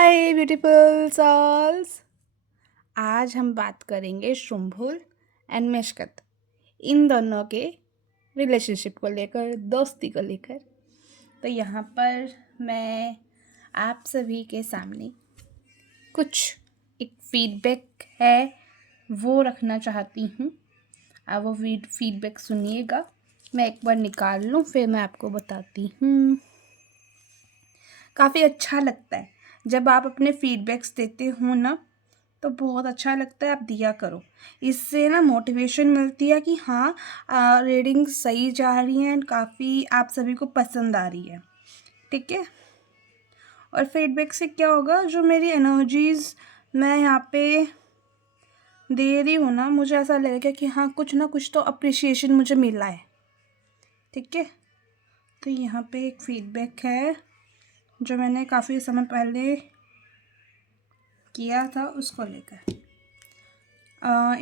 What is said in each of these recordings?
हाय beautiful souls। आज हम बात करेंगे शुंभुल एंड मिशकत, इन दोनों के रिलेशनशिप को लेकर, दोस्ती को लेकर। तो यहाँ पर मैं आप सभी के सामने कुछ एक फीडबैक है वो रखना चाहती हूँ। आप वो फीडबैक सुनिएगा। मैं एक बार निकाल लूँ फिर मैं आपको बताती हूँ। काफ़ी अच्छा लगता है जब आप अपने फीडबैक्स देते हो ना, तो बहुत अच्छा लगता है। आप दिया करो, इससे ना मोटिवेशन मिलती है कि हाँ रीडिंग सही जा रही है एंड काफ़ी आप सभी को पसंद आ रही है। ठीक है। और फीडबैक से क्या होगा, जो मेरी एनर्जीज़ मैं यहाँ पे दे रही हूँ ना, मुझे ऐसा लगेगा कि हाँ कुछ ना कुछ तो अप्रिसिएशन मुझे मिला है। ठीक है। तो यहाँ पे एक फीडबैक है जो मैंने काफ़ी समय पहले किया था, उसको लेकर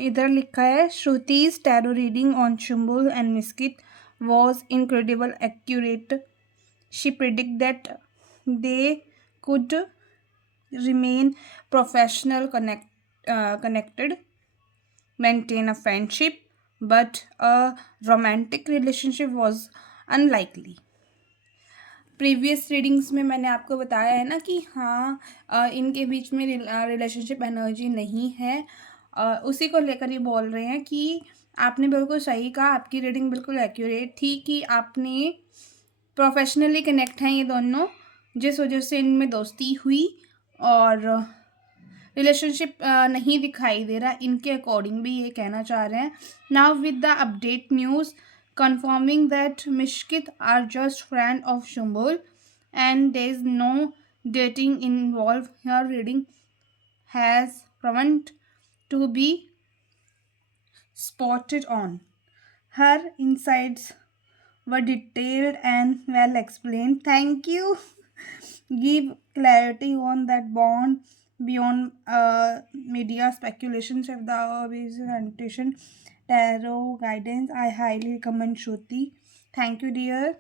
इधर लिखा है, श्रुति's tarot reading on Shumbul and Miskit was incredible accurate. She predicted that they could remain connected, maintain a friendship, but a romantic relationship was unlikely. Previous readings में मैंने आपको बताया है ना कि हाँ इनके बीच में रिलेशनशिप एनर्जी नहीं है। उसी को लेकर ये बोल रहे हैं कि आपने बिल्कुल सही कहा, आपकी रीडिंग बिल्कुल एक्यूरेट थी कि आपने प्रोफेशनली कनेक्ट हैं ये दोनों, जिस वजह से इनमें दोस्ती हुई और रिलेशनशिप नहीं दिखाई दे रहा। इनके अकॉर्डिंग भी ये कहना चाह रहे हैं। Now with the update news confirming that Mishkit are just friend of Shumbul and there is no dating involved. Her reading has proven to be spotted on. Her insights were detailed and well explained. Thank you. Give clarity on that bond beyond media speculations of the presentation. Tarot guidance. I highly recommend Shruti. Thank you, dear.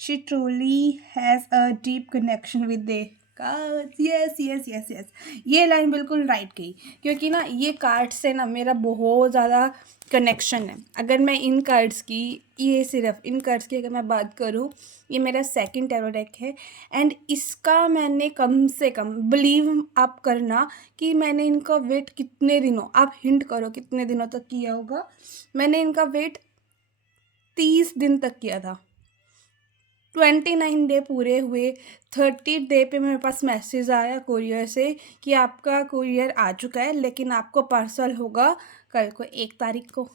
She truly has a deep connection with the cards. Yes. ये line बिल्कुल right कही, क्योंकि ना ये card से ना मेरा बहुत ज़्यादा कनेक्शन है। अगर मैं इन कार्ड्स की, ये सिर्फ इन कार्ड्स की अगर मैं बात करूँ, ये मेरा सेकंड टैरो डेक है एंड इसका मैंने कम से कम, बिलीव आप करना कि मैंने इनका वेट कितने दिनों, आप हिंट करो कितने दिनों तक किया होगा। मैंने इनका वेट 30 दिन तक किया था। 29 डे पूरे हुए, 30 डे पे मेरे पास मैसेज आया कोरियर से कि आपका कोरियर आ चुका है, लेकिन आपको पार्सल होगा कल को 1 तारीख को।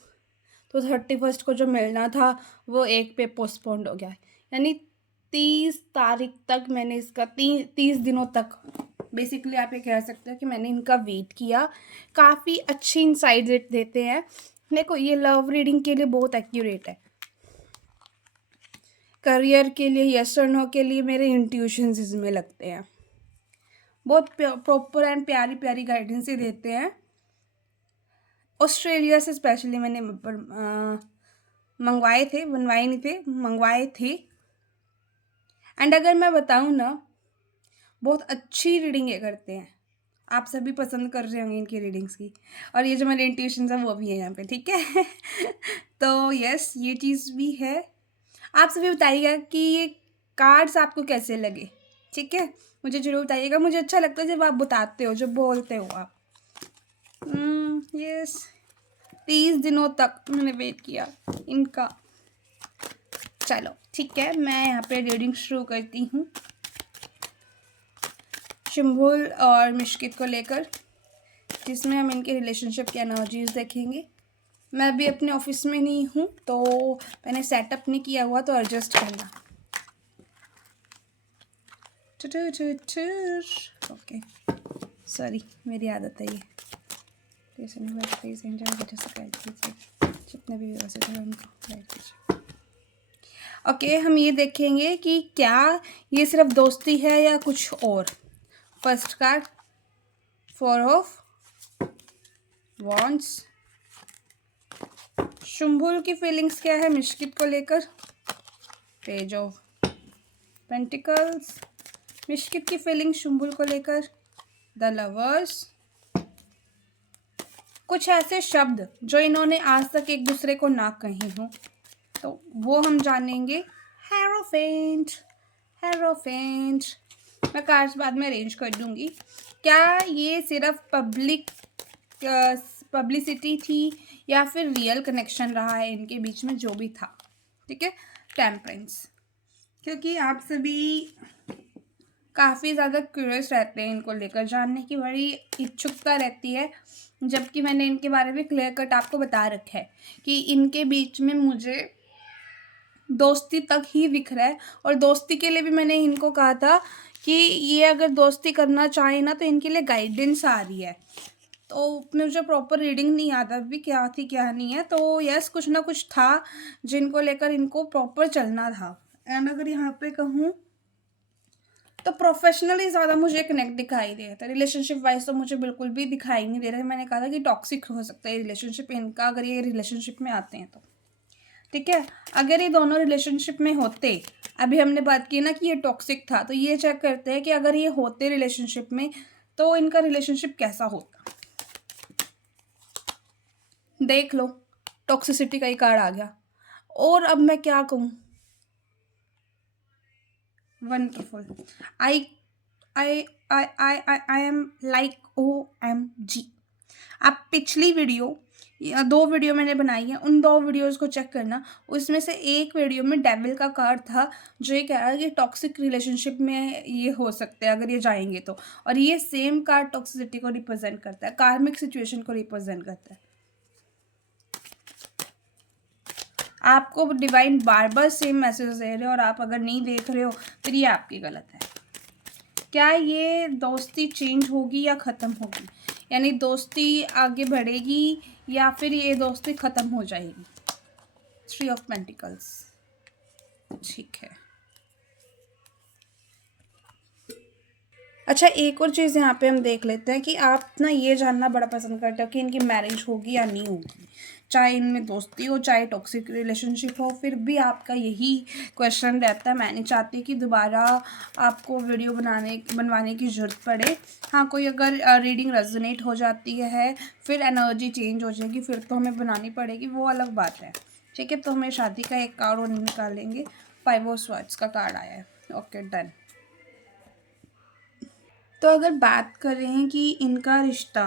तो 31 को जो मिलना था वो 1 पे पोस्टपोन्ड हो गया। यानी 30 तारीख तक मैंने इसका 30 दिनों तक बेसिकली आप ये कह सकते हो कि मैंने इनका वेट किया। काफ़ी अच्छी इंसाइट देते हैं। देखो ये लव रीडिंग के लिए बहुत एक्यूरेट है, करियर के लिए, यस और नो के लिए मेरे इंट्यूशंस इसमें लगते हैं। बहुत प्रॉपर एंड प्यारी प्यारी गाइडेंस ही देते हैं। ऑस्ट्रेलिया से स्पेशली मैंने मंगवाए थे, बनवाए नहीं थे, मंगवाए थे। एंड अगर मैं बताऊँ ना, बहुत अच्छी रीडिंग ये करते हैं। आप सभी पसंद कर रहे होंगे इनकी रीडिंग्स की, और ये जो मेरे इंट्यूशंस हैं वो भी है यहाँ पे। ठीक है। तो यस, ये चीज़ भी है। आप सभी बताइएगा कि ये कार्ड्स आपको कैसे लगे। ठीक है, मुझे जरूर बताइएगा। मुझे अच्छा लगता है जब आप बताते हो, जब बोलते हो आप। यस, 30 दिनों तक मैंने वेट किया इनका। चलो ठीक है, मैं यहाँ पे रीडिंग शुरू करती हूँ शुंभुल और मिशकित को लेकर, जिसमें हम इनके रिलेशनशिप की एनर्जीज देखेंगे। मैं अभी अपने ऑफिस में नहीं हूँ तो मैंने सेटअप नहीं किया हुआ, तो एडजस्ट करना। ओके, सॉरी, मेरी आदत है ये। जितने भी उनको ओके, हम ये देखेंगे कि क्या ये सिर्फ दोस्ती है या कुछ और। First card, 4 of wands. शुंभुल की फीलिंग्स क्या है मिशकित को लेकर। पेज ऑफ पेंटिकल्स, मिशकित की फीलिंग शुम्बुल को लेकर। द लवर्स, कुछ ऐसे शब्द जो इन्होंने आज तक एक दूसरे को ना कहे हों, तो वो हम जानेंगे। हेरोफेंट, हेरोफेंट, मैं कार्ड्स बाद में अरेंज कर दूंगी। क्या ये सिर्फ पब्लिसिटी थी या फिर रियल कनेक्शन रहा है इनके बीच में, जो भी था। ठीक है, टेम्परेंस, क्योंकि आप सभी काफ़ी ज़्यादा क्यूरियस रहते हैं इनको लेकर, जानने की बड़ी इच्छुकता रहती है, जबकि मैंने इनके बारे में क्लियर कट आपको बता रखा है कि इनके बीच में मुझे दोस्ती तक ही दिख रहा है। और दोस्ती के लिए भी मैंने इनको कहा था कि ये अगर दोस्ती करना चाहे ना तो इनके लिए गाइडेंस आ रही है। तो मुझे प्रॉपर रीडिंग नहीं आता अभी क्या थी क्या नहीं है, तो यस कुछ ना कुछ था जिनको लेकर इनको प्रॉपर चलना था। एंड अगर यहाँ पे कहूँ तो प्रोफेशनली ज़्यादा मुझे कनेक्ट दिखाई दे रहा था। रिलेशनशिप वाइज तो मुझे बिल्कुल भी दिखाई नहीं दे रहा है। मैंने कहा था कि टॉक्सिक हो सकता है रिलेशनशिप इनका, अगर ये रिलेशनशिप में आते हैं तो। ठीक है, अगर ये दोनों रिलेशनशिप में होते, अभी हमने बात की ना कि ये टॉक्सिक था, तो ये चेक करते हैं कि अगर ये होते रिलेशनशिप में तो इनका रिलेशनशिप कैसा होता। देख लो, टॉक्सिसिटी का ही कार्ड आ गया। और अब मैं क्या कहूँ, wonderful. I I I am like OMG। आप पिछली वीडियो, दो वीडियो मैंने बनाई है, उन दो वीडियोस को चेक करना। उसमें से एक वीडियो में डेविल का कार्ड था जो ये कह रहा है कि टॉक्सिक रिलेशनशिप में ये हो सकते हैं अगर ये जाएंगे तो। और ये सेम कार्ड टॉक्सिसिटी को रिप्रेजेंट करता है, कार्मिक सिचुएशन को रिप्रेजेंट करता है। आपको डिवाइन बार बार सेम मैसेज दे रहे हो और आप अगर नहीं देख रहे हो फिर ये आपकी गलत है। क्या ये दोस्ती चेंज होगी या ख़त्म होगी, यानी दोस्ती आगे बढ़ेगी या फिर ये दोस्ती ख़त्म हो जाएगी। 3 ऑफ पेंटिकल्स, ठीक है। अच्छा, एक और चीज़ यहाँ पे हम देख लेते हैं कि आप ना ये जानना बड़ा पसंद करते हो कि इनकी मैरिज होगी या नहीं होगी, चाहे इनमें दोस्ती हो चाहे टॉक्सिक रिलेशनशिप हो, फिर भी आपका यही क्वेश्चन रहता है। मैं नहीं चाहती कि दोबारा आपको वीडियो बनवाने की ज़रूरत पड़े। हाँ, कोई अगर रीडिंग रेजोनेट हो जाती है, फिर एनर्जी चेंज हो जाएगी, फिर तो हमें बनानी पड़ेगी, वो अलग बात है। ठीक है, तो हमें शादी का एक कार्ड और निकालेंगे। 5 ऑफ स्वॉर्ड्स का कार्ड आया है। Okay, done. तो अगर बात करें कि इनका रिश्ता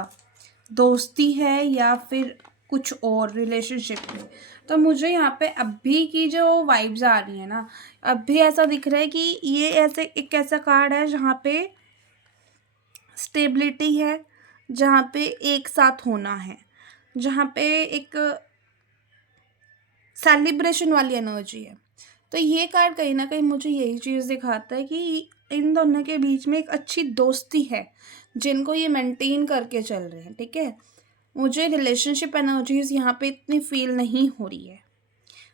दोस्ती है या फिर कुछ और रिलेशनशिप में, तो मुझे यहाँ पे अभी की जो वाइब्स आ रही है ना, अभी ऐसा दिख रहा है कि ये ऐसे एक ऐसा कार्ड है जहाँ पे स्टेबिलिटी है, जहाँ पे एक साथ होना है, जहाँ पे एक सेलिब्रेशन वाली एनर्जी है। तो ये कार्ड कहीं ना कहीं मुझे यही चीज़ दिखाता है कि इन दोनों के बीच में एक अच्छी दोस्ती है जिनको ये मेंटेन करके चल रहे हैं। ठीक है, मुझे रिलेशनशिप एनर्जीज यहाँ पे इतनी फील नहीं हो रही है।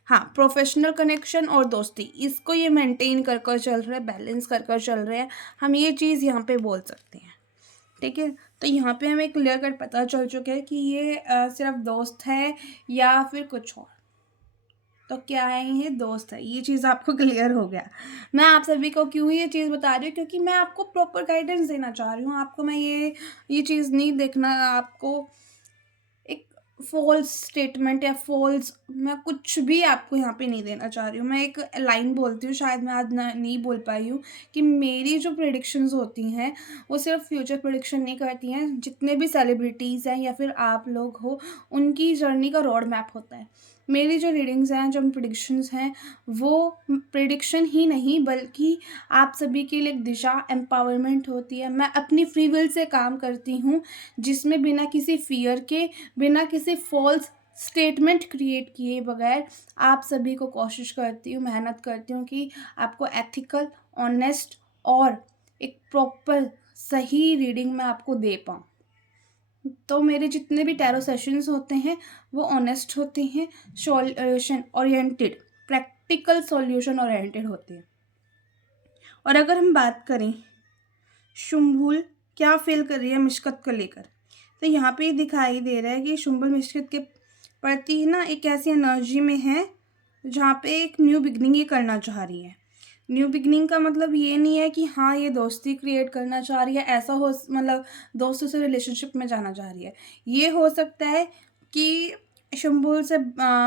हाँ, प्रोफेशनल कनेक्शन और दोस्ती, इसको ये मेंटेन कर कर चल रहे हैं, बैलेंस कर कर चल रहे हैं, हम ये चीज़ यहाँ पे बोल सकते हैं। ठीक है, तो यहाँ पे हमें क्लियर कट पता चल चुका है कि ये सिर्फ दोस्त है या फिर कुछ और। तो क्या है, ये दोस्त है, ये चीज़ आपको क्लियर हो गया। मैं आप सभी को क्यों ये चीज़ बता रही हूँ, क्योंकि मैं आपको प्रॉपर गाइडेंस देना चाह रही हूँ। आपको मैं ये चीज़ नहीं देखना, आपको एक फॉल्स स्टेटमेंट या फॉल्स, मैं कुछ भी आपको यहाँ पे नहीं देना चाह रही हूँ। मैं एक लाइन बोलती हूँ, शायद मैं आज नहीं बोल पाई हूँ, कि मेरी जो प्रेडिक्शंस होती हैं वो सिर्फ फ्यूचर प्रेडिक्शन नहीं करती हैं। जितने भी सेलिब्रिटीज़ हैं या फिर आप लोग हो, उनकी जर्नी का रोड मैप होता है। मेरी जो रीडिंग्स हैं, जो प्रिडिक्शंस हैं, वो प्रिडिक्शन ही नहीं बल्कि आप सभी के लिए एक दिशा, एम्पावरमेंट होती है। मैं अपनी फ्री विल से काम करती हूँ, जिसमें बिना किसी फियर के, बिना किसी फॉल्स स्टेटमेंट क्रिएट किए बगैर आप सभी को कोशिश करती हूँ, मेहनत करती हूँ कि आपको एथिकल, ऑनेस्ट और एक प्रॉपर सही रीडिंग मैं आपको दे पाऊँ। तो मेरे जितने भी टैरो सेशंस होते हैं वो ऑनेस्ट होते हैं, solution oriented, practical solution oriented होते हैं। और अगर हम बात करें शुंभुल क्या फील कर रही है मिशकत को लेकर, तो यहाँ पे दिखाई दे रहा है कि शुंभुल मिशकत के प्रति ना एक ऐसी एनर्जी में है जहाँ पे एक न्यू बिगनिंग ही करना चाह रही है। न्यू बिगिनिंग का मतलब ये नहीं है कि हाँ, ये दोस्ती क्रिएट करना चाह रही है, ऐसा हो मतलब दोस्तों से रिलेशनशिप में जाना चाह रही है। ये हो सकता है कि शुम्बुल से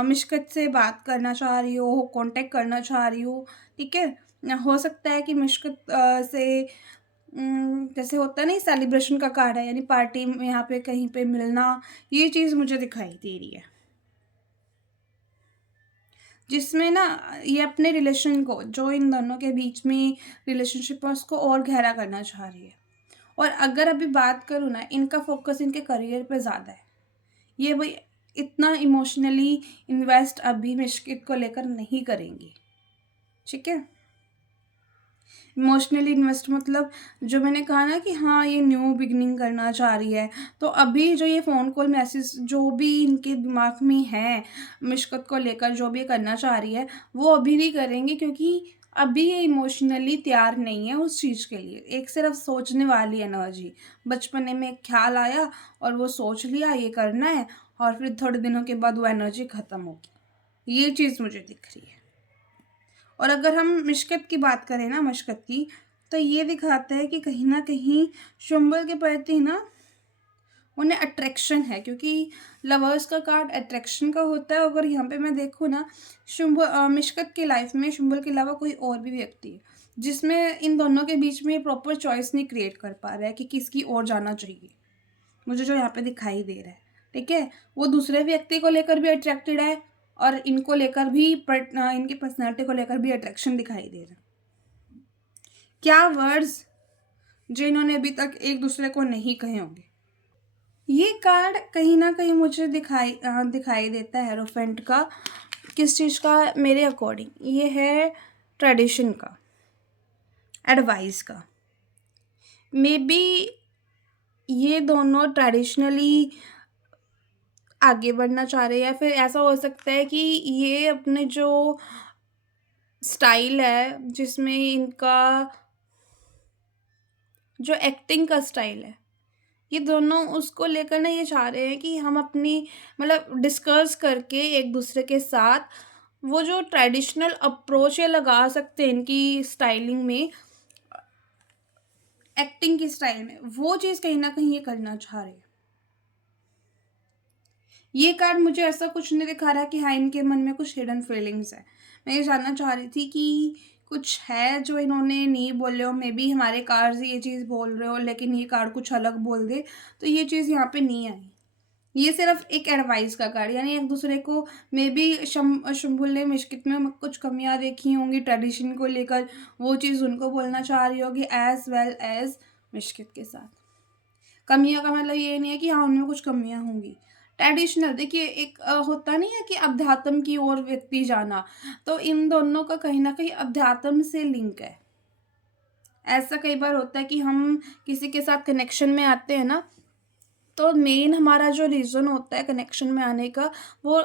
मिशकत से बात करना चाह रही हो, कॉन्टैक्ट करना चाह रही हो, ठीक है? हो सकता है कि मिशकत से जैसे होता है ना, सेलिब्रेशन का कार्ड है, यानी पार्टी में यहाँ पे कहीं पे मिलना, ये चीज़ मुझे दिखाई दे रही है। जिसमें ना ये अपने रिलेशन को, जो इन दोनों के बीच में रिलेशनशिप है, उसको और गहरा करना चाह रही है। और अगर अभी बात करूँ ना, इनका फोकस इनके करियर पे ज़्यादा है। ये भाई इतना इमोशनली इन्वेस्ट अभी मिशकित को लेकर नहीं करेंगी, ठीक है? इमोशनली इन्वेस्ट मतलब जो मैंने कहा ना कि हाँ, ये न्यू बिगिनिंग करना चाह रही है, तो अभी जो ये फ़ोन कॉल मैसेज जो भी इनके दिमाग में है मिशकत को लेकर, जो भी करना चाह रही है, वो अभी नहीं करेंगे, क्योंकि अभी ये इमोशनली तैयार नहीं है उस चीज़ के लिए। एक सिर्फ सोचने वाली एनर्जी, बचपने में एक ख्याल आया और वो सोच लिया ये करना है, और फिर थोड़े दिनों के बाद वो एनर्जी ख़त्म होगी। ये चीज़ मुझे दिख रही है। और अगर हम मिशकत की बात करें ना, मशकत की, तो ये दिखाता है कि कहीं न कहीं शुम्बल के प्रति ना उन्हें अट्रैक्शन है, क्योंकि लवर्स का कार्ड अट्रैक्शन का होता है। अगर यहाँ पे मैं देखूँ ना, मिशकत की लाइफ में शुम्बल के अलावा कोई और भी व्यक्ति है, जिसमें इन दोनों के बीच में प्रॉपर चॉइस नहीं क्रिएट कर पा रहा है कि किसकी ओर जाना चाहिए। मुझे जो यहाँ पे दिखाई दे रहा है, ठीक है? वो दूसरे व्यक्ति को लेकर भी अट्रैक्टेड है, और इनको लेकर भी इनकी पर्सनैलिटी को लेकर भी अट्रैक्शन दिखाई दे रहा है। क्या वर्ड्स जो इन्होंने अभी तक एक दूसरे को नहीं कहे होंगे। ये कार्ड कहीं ना कहीं मुझे दिखाई देता है एरोफेंट का। किस चीज़ का? मेरे अकॉर्डिंग ये है ट्रेडिशन का, एडवाइस का। मे बी ये दोनों ट्रेडिशनली आगे बढ़ना चाह रहे हैं, या फिर ऐसा हो सकता है कि ये अपने जो स्टाइल है, जिसमें इनका जो एक्टिंग का स्टाइल है, ये दोनों उसको लेकर ना ये चाह रहे हैं कि हम अपनी मतलब डिस्कस करके एक दूसरे के साथ वो जो ट्रेडिशनल अप्रोच ये लगा सकते हैं इनकी स्टाइलिंग में, एक्टिंग की स्टाइल में, वो चीज़ कहीं ना कहीं ये करना चाह रहे हैं। ये कार्ड मुझे ऐसा कुछ नहीं दिखा रहा कि हाँ, इनके मन में कुछ हिडन फीलिंग्स है। मैं ये जानना चाह रही थी कि कुछ है जो इन्होंने नहीं बोले हो, मे बी हमारे कार्ड्स ये चीज़ बोल रहे हो, लेकिन ये कार्ड कुछ अलग बोल दे, तो ये चीज़ यहाँ पे नहीं आई। ये सिर्फ एक एडवाइस का कार्ड, यानी एक दूसरे को मे बी शुम्भुल ने मिशकित में कुछ कमियां देखी होंगी ट्रेडिशन को लेकर, वो चीज़ उनको बोलना चाह रही होगी, एज वेल एज मिशकित के साथ। कमियां का मतलब ये नहीं है कि हाँ, उनमें कुछ कमियां होंगी। ट्रेडिशनल देखिए, एक होता नहीं है कि अध्यात्म की ओर व्यक्ति जाना, तो इन दोनों का कहीं ना कहीं अध्यात्म से लिंक है। ऐसा कई बार होता है कि हम किसी के साथ कनेक्शन में आते हैं ना, तो मेन हमारा जो रीज़न होता है कनेक्शन में आने का, वो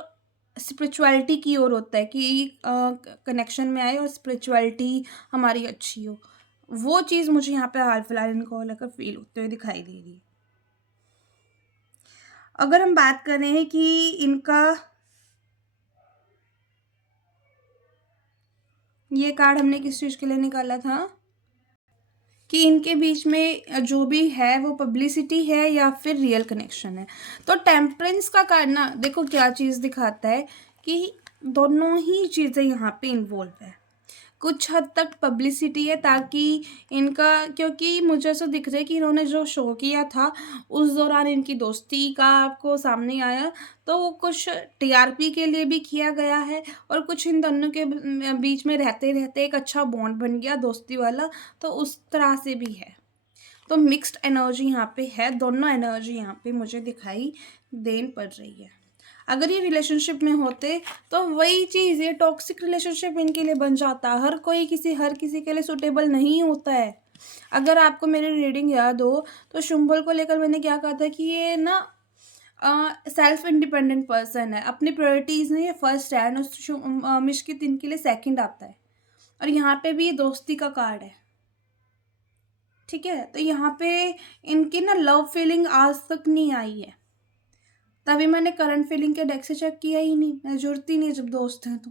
स्पिरिचुअलिटी की ओर होता है कि कनेक्शन में आए और स्पिरिचुअलिटी हमारी अच्छी हो। वो चीज़ मुझे यहाँ पे हाल फिलहाल इनको लेकर फील होते हुए दिखाई दे रही है। अगर हम बात करें कि इनका ये कार्ड हमने किस चीज़ के लिए निकाला था, कि इनके बीच में जो भी है वो पब्लिसिटी है या फिर रियल कनेक्शन है। तो टेम्परेंस का कार्ड ना देखो क्या चीज़ दिखाता है, कि दोनों ही चीज़ें यहाँ पे इन्वॉल्व है। कुछ हद तक पब्लिसिटी है, ताकि इनका, क्योंकि मुझे ऐसा दिख रहा है कि इन्होंने जो शो किया था उस दौरान इनकी दोस्ती का आपको सामने आया, तो वो कुछ टीआरपी के लिए भी किया गया है, और कुछ इन दोनों के बीच में रहते रहते एक अच्छा बॉन्ड बन गया दोस्ती वाला, तो उस तरह से भी है। तो मिक्स्ड एनर्जी यहाँ पे है, दोनों एनर्जी यहाँ पे मुझे दिखाई देन पड़ रही है। अगर ये रिलेशनशिप में होते, तो वही चीज़, ये टॉक्सिक रिलेशनशिप इनके लिए बन जाता। हर किसी के लिए सुटेबल नहीं होता है। अगर आपको मेरी रीडिंग याद हो, तो शुम्भल को लेकर मैंने क्या कहा था कि ये ना सेल्फ इंडिपेंडेंट पर्सन है, अपनी प्रायोरिटीज़ में ये फर्स्ट है, और मिशकित इनके लिए सेकंड आता है। और यहाँ पे भी ये दोस्ती का कार्ड है, ठीक है? तो यहाँ पे इनकी ना लव फीलिंग आज तक नहीं आई है, तभी मैंने करंट फीलिंग के डेक से चेक किया ही नहीं, मैं जुड़ती नहीं जब दोस्त हैं तो,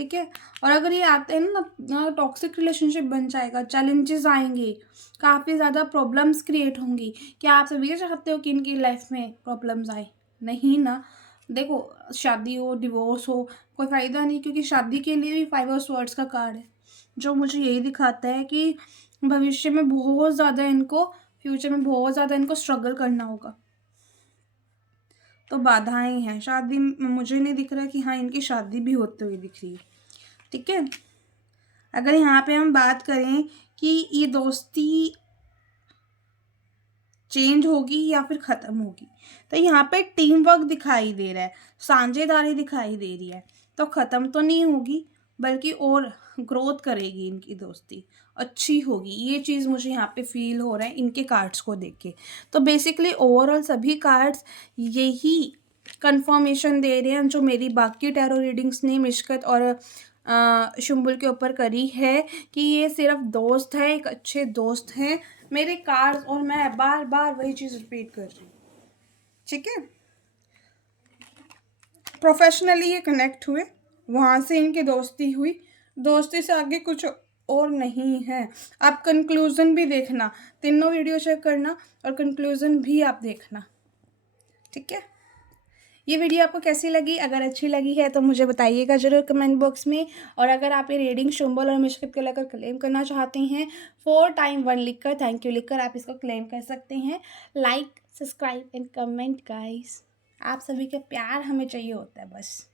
ठीक है। और अगर ये आते हैं ना, टॉक्सिक रिलेशनशिप बन जाएगा, चैलेंजेस आएंगे, काफ़ी ज़्यादा प्रॉब्लम्स क्रिएट होंगी। क्या आप सभी ये चाहते हो कि इनकी लाइफ में प्रॉब्लम्स आए? नहीं ना। देखो, शादी हो, डिवोर्स हो, कोई फ़ायदा नहीं, क्योंकि शादी के लिए भी 5 ऑफ स्वॉर्ड्स का कार्ड है, जो मुझे यही दिखाता है कि भविष्य में बहुत ज़्यादा इनको, फ्यूचर में बहुत ज़्यादा इनको स्ट्रगल करना होगा। तो बाधाएं हैं, शादी मुझे नहीं दिख रहा कि हाँ इनकी शादी भी होते हुए दिख रही है। ठीक है। अगर यहाँ पे हम बात करें कि ये दोस्ती चेंज होगी या फिर ख़त्म होगी, तो यहाँ पे टीम वर्क दिखाई दे रहा है, साझेदारी दिखाई दे रही है। तो ख़त्म तो नहीं होगी, बल्कि और ग्रोथ करेगी इनकी दोस्ती, अच्छी होगी। ये चीज़ मुझे यहाँ पे फील हो रहा है इनके कार्ड्स को देख के। तो बेसिकली ओवरऑल सभी कार्ड्स यही कंफर्मेशन दे रहे हैं जो मेरी बाकी टैरो रीडिंग्स ने मिशकत और शुम्बुल के ऊपर करी है, कि ये सिर्फ दोस्त है, एक अच्छे दोस्त हैं मेरे कार्ड्स, और मैं बार बार वही चीज़ रिपीट कर रही हूँ। ठीक है। प्रोफेशनली ये कनेक्ट हुए, वहाँ से इनकी दोस्ती हुई, दोस्ती से आगे कुछ और नहीं है। आप कंक्लूज़न भी देखना, तीनों वीडियो चेक करना और कंक्लूज़न भी आप देखना। ठीक है। ये वीडियो आपको कैसी लगी? अगर अच्छी लगी है तो मुझे बताइएगा ज़रूर कमेंट बॉक्स में। और अगर आप ये रीडिंग शुम्बल और मिशकत को लेकर क्लेम करना चाहते हैं, 4 टाइम 1 लिखकर, थैंक यू लिखकर आप इसको क्लेम कर सकते हैं। Like, subscribe and comment guys. आप सभी का प्यार हमें चाहिए होता है बस।